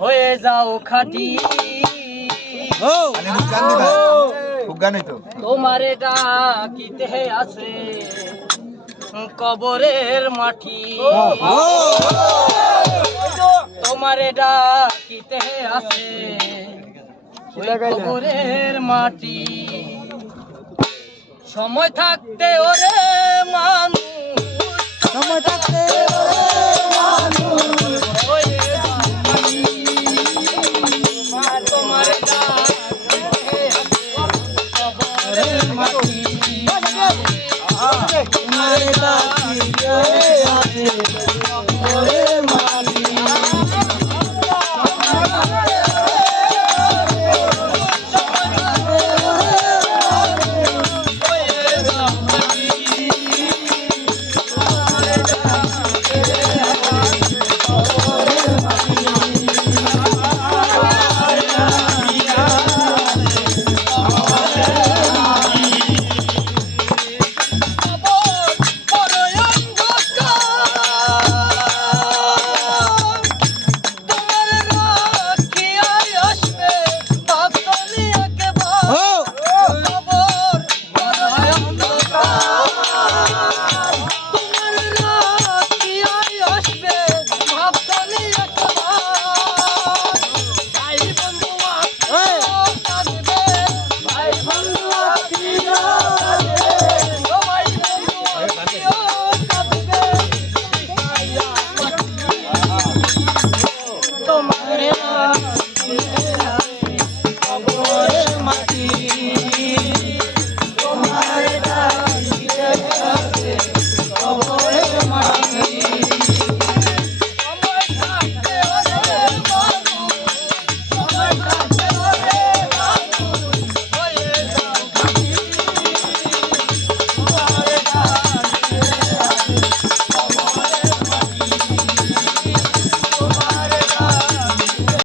হয়ে যাও খাটি। তোমারে ডাকিতে আছে কবরের মাটি তোমারে ডাকিতে আছে কবরের মাটি সময় থাকতে ওরে মানুষ তোমারে